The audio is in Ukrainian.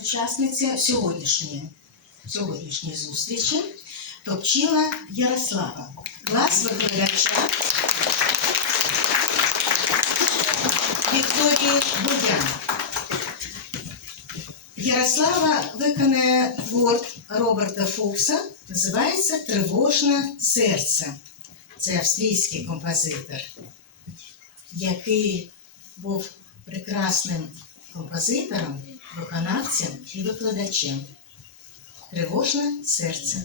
учасниця сьогоднішньої зустрічі Топчіла Ярослава, клас викладача Вікторії Будян. Ярослава виконає твор Роберта Фукса, називається «Тривожне серце». Це австрійський композитор, який був прекрасним композитором, виконавцем і викладачем. «Тривожне серце».